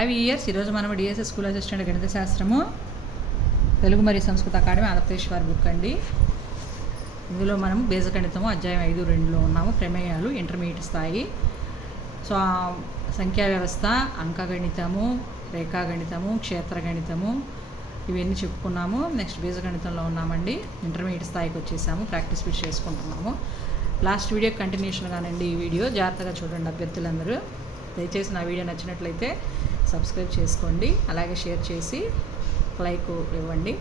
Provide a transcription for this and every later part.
Years ఈరోజు మనం DSS school assistant గణిత శాస్త్రము తెలుగు మరియు సంస్కృత అకాడమీ ఆంధ్రప్రదేశ్ వారి బుక్ అండి. ఇందులో మనం బీజగణితము అధ్యాయం 5-2లో ఉన్నాము. ప్రమేయాలు ఇంటర్మీడియట్ స్థాయి. సో సంఖ్యా వ్యవస్థ, అంకగణితము, రేఖాగణితము, క్షేత్రగణితము ఇవన్నీ చెప్పుకున్నాము. నెక్స్ట్ బీజగణితంలో ఉన్నామండి. ఇంటర్మీడియట్ స్థాయికి వచ్చేసాము. ప్రాక్టీస్ బిట్స్ చేసుకుంటున్నాము. లాస్ట్ వీడియో కంటిన్యూషన్గానండి ఈ వీడియో. జాగ్రత్తగా చూడండి అభ్యర్థులందరూ. దయచేసి నా వీడియో నచ్చినట్లయితే సబ్స్క్రైబ్ చేసుకోండి, అలాగే షేర్ చేసి లైక్ ఇవ్వండి.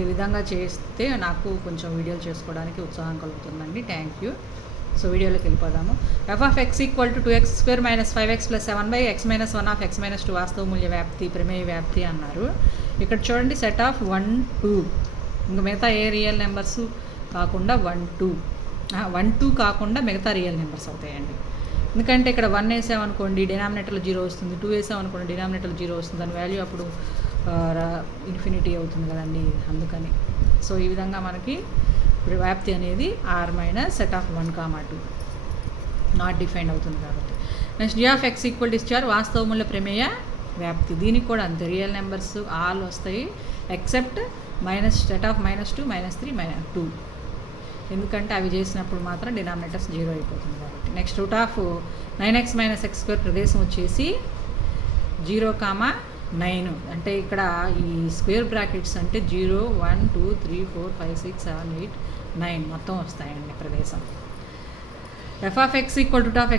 ఈ విధంగా చేస్తే నాకు కొంచెం వీడియోలు చేసుకోవడానికి ఉత్సాహం కలుగుతుందండి. Thank you. సో వీడియోలోకి వెళ్ళిపోదాము. f(x) = 2x² - 5x + 7/x - 1 (x - 2) వాస్తవ మూల్య వ్యాప్తి, ప్రమేయ వ్యాప్తి అన్నారు. ఇక్కడ చూడండి, సెట్ ఆఫ్ 1, 2 ఇంకా మిగతా ఏ రియల్ నెంబర్స్ కాకుండా 1, 2 కాకుండా మిగతా రియల్ నెంబర్స్ అవుతాయండి. ఎందుకంటే ఇక్కడ 1 వేసామనుకోండి డినామినేటర్లో 0 వస్తుంది, 2 వేసామనుకోండి డినామినేటర్లో 0 వస్తుంది. దాని వాల్యూ అప్పుడు ఇన్ఫినిటీ అవుతుంది కదండి, అందుకని. సో ఈ విధంగా మనకి వ్యాప్తి అనేది r - set of 1, 2 not defined అవుతుంది కాబట్టి. నెక్స్ట్ g(x) = వాస్తవ మూల్య ప్రమేయ వ్యాప్తి. దీనికి కూడా అంతే, రియల్ నెంబర్స్ ఆల్ వస్తాయి ఎక్సెప్ట్ సెట్ ఆఫ్ -2, -3, -2 ఎందుకంటే అవి చేసినప్పుడు మాత్రం డినామినేటర్స్ 0 అయిపోతుంది కాబట్టి. నెక్స్ట్ (9x - x² ప్రదేశం వచ్చేసి 0, 9 అంటే ఇక్కడ ఈ స్క్వేర్ బ్రాకెట్స్ అంటే 0, 1, 2, 3, 4, 5, 6, 7, 8, 9 మొత్తం వస్తాయండి ప్రదేశం. f(x) =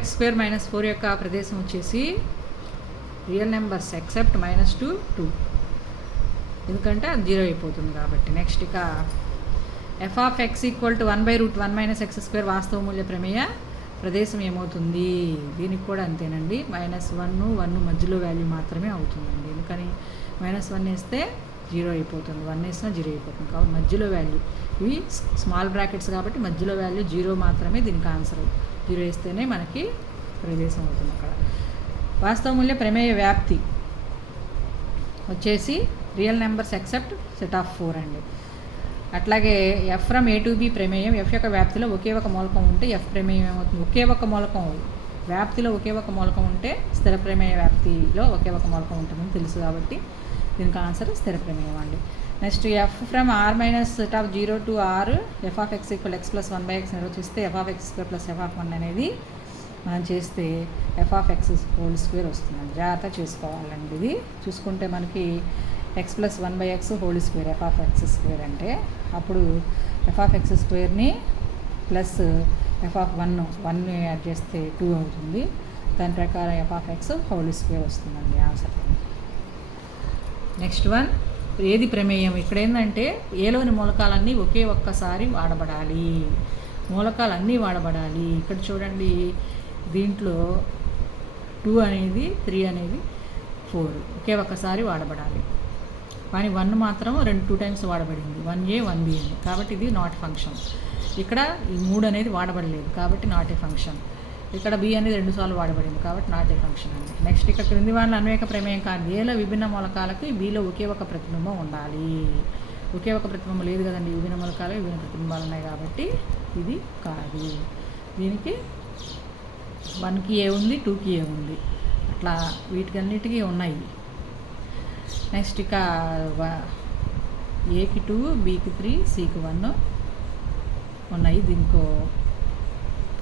(x² - 4) యొక్క ప్రదేశం వచ్చేసి రియల్ నెంబర్స్ ఎక్సెప్ట్ -2, 2 ఎందుకంటే అది 0 అయిపోతుంది కాబట్టి. నెక్స్ట్ ఇక f(x) = 1/√1 - x² వాస్తవ మూల్య ప్రమేయ ప్రదేశం ఏమవుతుంది? దీనికి కూడా అంతేనండి, -1, 1 మధ్యలో వాల్యూ మాత్రమే అవుతుందండి. ఎందుకని -1 వేస్తే 0 అయిపోతుంది, 1 వేసినా 0 అయిపోతుంది కాబట్టి మధ్యలో వాల్యూ. ఇవి స్మాల్ బ్రాకెట్స్ కాబట్టి మధ్యలో వాల్యూ 0 మాత్రమే దీనికి ఆన్సర్. 0 వేస్తేనే మనకి ప్రదేశం అవుతుంది అక్కడ. వాస్తవ మూల్య ప్రమేయ వ్యాప్తి వచ్చేసి real numbers except set of 4 అండి. అట్లాగే f from a to b ప్రమేయం. f యొక్క వ్యాప్తిలో ఒకే ఒక మూలకం ఉంటే f ప్రమేయం ఏమవుతుంది? ఒకే ఒక మూలకం వ్యాప్తిలో ఒకే ఒక మూలకం ఉంటే స్థిర ప్రమేయ వ్యాప్తిలో ఒకే ఒక మూలకం ఉంటుందని తెలుసు కాబట్టి దీనికి ఆన్సర్ స్థిర ప్రమేయం అండి. Next f from r - set of 0 to r f(x) = x + 1/x నిర్వచిస్తే f(x² + f(1) అనేది మనం చేస్తే f(x)² వస్తుందండి. జాగ్రత్త చేసుకోవాలండి. ఇది చూసుకుంటే మనకి x + 1/x² f(x² అంటే అప్పుడు f(x²) ప్లస్ f(1) యాడ్ చేస్తే 2 అవుతుంది. దాని ప్రకారం f(x)² వస్తుందండి ఆన్సర్. నెక్స్ట్ వన్, ఏది ప్రమేయం? ఇక్కడ ఏంటంటే ఏలోని మూలకాలన్నీ ఒకే ఒక్కసారి వాడబడాలి. మూలకాలన్నీ వాడబడాలి. ఇక్కడ చూడండి, దీంట్లో 2 అనేది 3 అనేది 4 ఒకే ఒక్కసారి వాడబడాలి. కానీ 1 మాత్రం 2 టైమ్స్ వాడబడింది, 1a 1b అని, కాబట్టి ఇది నాట్ ఫంక్షన్. ఇక్కడ ఈ 3 అనేది వాడబడలేదు కాబట్టి నాట్ ఏ ఫంక్షన్. ఇక్కడ b అనేది 2 సార్లు వాడబడింది కాబట్టి నాట్ ఏ ఫంక్షన్ అండి. నెక్స్ట్ ఇక్కడ క్రింది వాటిలో అన్వయిక ప్రమేయం కాదు. ఏలో విభిన్న మూలకాలకు bలో ఒకే ఒక ప్రతిబింబం ఉండాలి. ఒకే ఒక ప్రతిబింబం లేదు కదండి, విభిన్న మూలకాలు విభిన్న ప్రతిబింబాలు ఉన్నాయి కాబట్టి ఇది కాదు. దీనికి 1కి a ఉంది, 2కి a ఉంది, అట్లా వీటికన్నిటికీ ఉన్నాయి. నెక్స్ట్ ఇక ఏకి 2, బీకి 3, సికి 1 ఉన్నాయి. దీనికో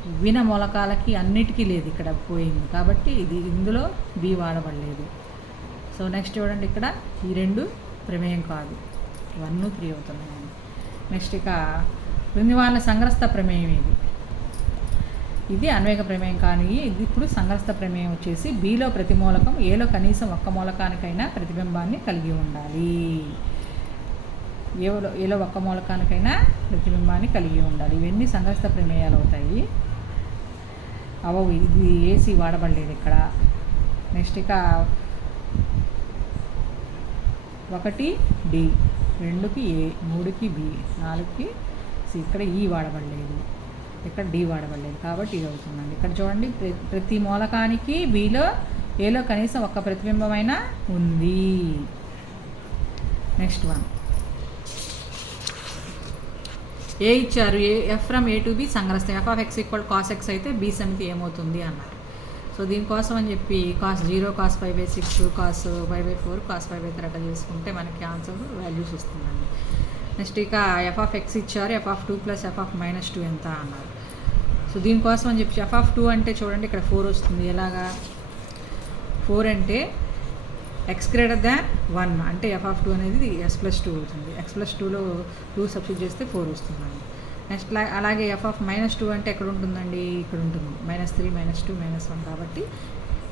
విభిన్న మూలకాలకి అన్నిటికీ లేదు, ఇక్కడ పోయింది కాబట్టి ఇందులో బి వాడబడలేదు. సో నెక్స్ట్ చూడండి, ఇక్కడ ఈ 2 ప్రమేయం కాదు, 1, 3 అవుతున్నాయండి. నెక్స్ట్ ఇక క్రింది వాళ్ళ సంగ్రస్త ప్రమేయం ఇది అన్వయిక ప్రమేయం కానీ ఇది ఇప్పుడు సంగ్రస్త ప్రమేయం వచ్చేసి బిలో ప్రతి మూలకం ఏలో కనీసం ఒక్క మూలకానికైనా ప్రతిబింబాన్ని కలిగి ఉండాలి. ఏలో ఒక్క మూలకానికైనా ప్రతిబింబాన్ని కలిగి ఉండాలి. ఇవన్నీ సంగ్రస్త ప్రమేయాలు అవుతాయి. ఇది ఏసీ వాడబడలేదు ఇక్కడ. నెక్స్ట్ ఇక 1 డి, 2కి ఏ, 3కి బి, 4కి సి. ఇక్కడ ఈ వాడబడలేదు, ఇక్కడ డి వాడబడలేదు కాబట్టి ఇది అవుతుందండి. ఇక్కడ చూడండి, ప్రతి మూలకానికి ఏలో కనీసం ఒక్క ప్రతిబింబమైనా ఉంది. నెక్స్ట్ వన్, ఏ ఇచ్చారు, f from a to b సంగ్రస్తం. f(x) = cos x అయితే b సమితి ఏమవుతుంది అన్నారు. సో దీనికోసం అని చెప్పి కాస్ 0, కాస్ 5/6, కాస్ 5/4, కాస్ 5/3 అట్లా చేసుకుంటే మనకి ఆన్సర్ వాల్యూస్ వస్తుందండి. నెక్స్ట్ ఇక f(x) ఇచ్చారు, f(2) ప్లస్ f(-2) ఎంత అన్నారు. సో దీనికోసం అని చెప్పి f(2) అంటే చూడండి ఇక్కడ 4 వస్తుంది. ఎలాగా 4 అంటే x>1 అంటే f(2) అనేది s+2 అవుతుంది. x+2లో 2 సబ్స్టిట్యూట్ చేస్తే 4 వస్తుందండి. నెక్స్ట్ అలాగే f(-2) అంటే ఎక్కడ ఉంటుందండి, ఇక్కడ ఉంటుంది. -3, -2, -1 కాబట్టి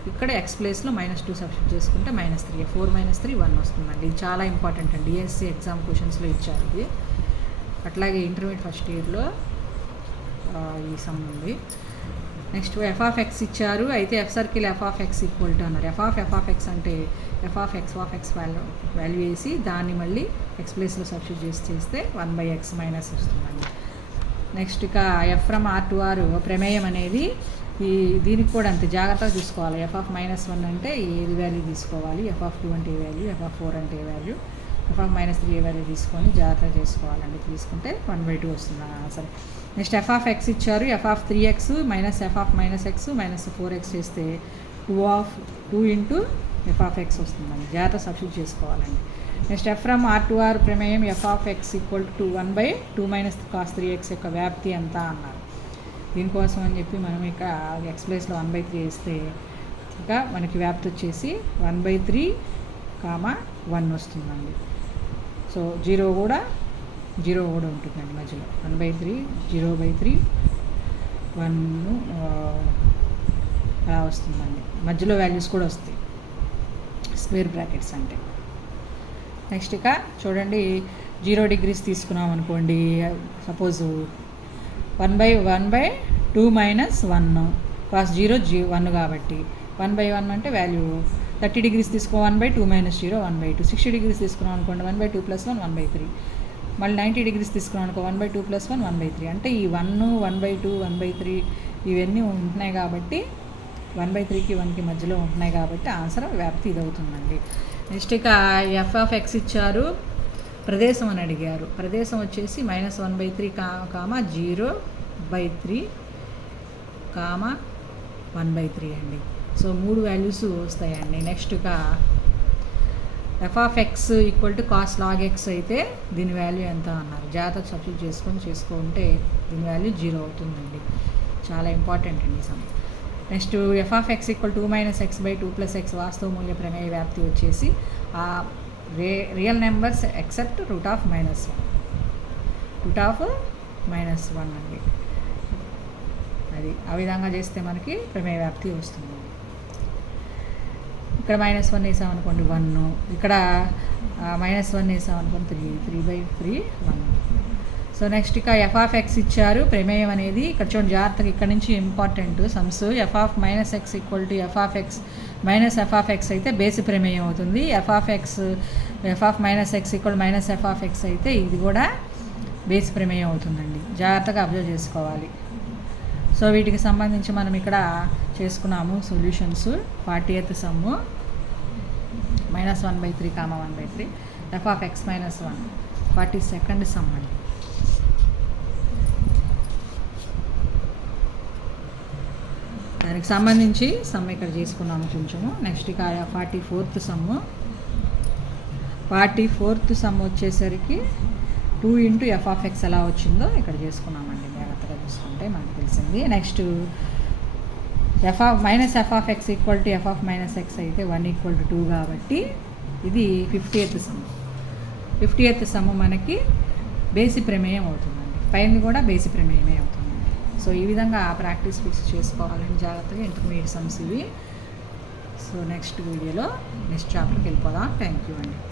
ఇక్కడ x ప్లేస్లో -2 సబ్స్టిట్యూట్ చేసుకుంటే -3, 4 - 3 1 వస్తుందండి. ఇది చాలా ఇంపార్టెంట్ అండి, డిఎస్సి ఎగ్జామ్ క్వశ్చన్స్లో ఇచ్చారు ఇది. అట్లాగే ఇంటర్మీడియట్ ఫస్ట్ ఇయర్లో ఈ సమ్ ఉంది. నెక్స్ట్ f(x) ఇచ్చారు, అయితే f circle f(x) equal to అన్నారు. f(x) అంటే f(x) వాల్యూ వేసి దాన్ని మళ్ళీ x ప్లేస్లో సబ్స్టిట్యూట్ చేస్తే 1/x మైనస్ వస్తుందండి. నెక్స్ట్ ఇక f(r) to r ప్రమేయం అనేది దీనికి కూడా అంతే జాగ్రత్తగా చూసుకోవాలి. f(-1) అంటే ఏది వాల్యూ తీసుకోవాలి, f(2) అంటే ఏ వాల్యూ, f(4) అంటే ఏ వాల్యూ, f(-3) ఏ వాల్యూ తీసుకొని జాగ్రత్తగా చేసుకోవాలండి. తీసుకుంటే 1/2 వస్తుంది ఆన్సర్. నెక్స్ట్ f(x) ఇచ్చారు, f(3x) minus f(-x) minus 4x చేస్తే 2 ఇంటూ f(x) వస్తుందండి. జాగ్రత్త సబ్స్టిట్యూట్ చేసుకోవాలండి. నెక్స్ట్ f(r) to r ప్రమేయం f(x) equal to 1/2 minus cos 3x యొక్క వ్యాప్తి ఎంత అన్నారు. దీనికోసం అని చెప్పి మనం ఇక x ప్లేస్లో 1/3 వేస్తే ఇక మనకి వ్యాప్తి వచ్చేసి 1/3, 1 వస్తుందండి. సో 0 కూడా ఉంటుందండి మధ్యలో. 1/3, 0/3, 1 అలా వస్తుందండి. మధ్యలో వాల్యూస్ కూడా వస్తాయి, స్క్వేర్ బ్రాకెట్స్ అంటే. నెక్స్ట్ ఇక చూడండి 0 degrees తీసుకున్నాం అనుకోండి. సపోజ్ 1/2 మైనస్ 1 కాస్ 0 1 కాబట్టి 1/1 అంటే వాల్యూ 30 degrees తీసుకో 1/2 మైనస్ 0 1/2. 60 degrees తీసుకున్నాం అనుకోండి 1/2 + 1 1/3. మళ్ళీ 90 degrees తీసుకున్నాం అనుకో 1/2 + 1 1/3. అంటే ఈ 1, 1/2, 1/3 ఇవన్నీ ఉంటున్నాయి కాబట్టి 1/3కి 1కి మధ్యలో ఉంటున్నాయి కాబట్టి ఆన్సర్ వ్యాప్తి ఇది అవుతుందండి. నెక్స్ట్ ఇక f(x) ఇచ్చారు, ప్రదేశం అని అడిగారు. ప్రదేశం వచ్చేసి -1/3, 0/3, 1/3 అండి. సో 3 వాల్యూస్ వస్తాయండి. నెక్స్ట్ ఇక f(x) equal to cos log x అయితే దీని వాల్యూ ఎంత అన్నారు. జాగ్రత్తగా సబ్స్టిట్యూట్ చేసుకుంటే దీని వాల్యూ 0 అవుతుందండి. చాలా ఇంపార్టెంట్ అండి some. Next f(x) equal 2 - x/2 + x వాస్తవ మూల్య ప్రమేయ వ్యాప్తి వచ్చేసి రియల్ నెంబర్స్ ఎక్సెప్ట్ √(-1) అండి. అది ఆ విధంగా చేస్తే మనకి ప్రమేయ వ్యాప్తి వస్తుంది. ఇక్కడ -1 వేసామనుకోండి 1, ఇక్కడ -1 వేసామనుకోండి 3/3 1. సో నెక్స్ట్ ఇక f(x) ఇచ్చారు, ప్రమేయం అనేది ఇక్కడ చూడండి జాగ్రత్తగా, ఇక్కడ నుంచి important sums. f(-x) equal to f(x) minus f(x) అయితే బేసి ప్రమేయం అవుతుంది. f(-x) ఈక్వల్ -f(x) అయితే ఇది కూడా బేసి ప్రమేయం అవుతుందండి. జాగ్రత్తగా అబ్జర్వ్ చేసుకోవాలి. సో వీటికి సంబంధించి మనం ఇక్కడ చేసుకున్నాము solutions. 40th some -1/3, 1/3 f(x - 1). 42nd some అండి. దానికి సంబంధించి సమ్ ఇక్కడ చేసుకున్నాము కొంచెము. నెక్స్ట్ ఇక 44th సమ్. 44th సమ్ వచ్చేసరికి 2 ఇంటూ f(x) ఎలా వచ్చిందో ఇక్కడ చేసుకున్నామండి. జాగ్రత్తగా చూసుకుంటే మనకు తెలిసింది. Next f(-f(x) equal to f(-x) అయితే 1 = 2 కాబట్టి ఇది 50th సమ్. 50th సమ్ మనకి బేసి ప్రమేయం అవుతుందండి. పైన కూడా బేసి ప్రమేయమే అవుతుంది. సో ఈ విధంగా ప్రాక్టీస్ ఫిక్స్ చేసుకోవాలని జాగ్రత్తగా ఇంటర్మీడియట్ సమ్స్ ఇవి. సో నెక్స్ట్ వీడియోలో నెక్స్ట్ చాప్టర్కి వెళ్ళిపోదాం. థ్యాంక్ యూ అండి.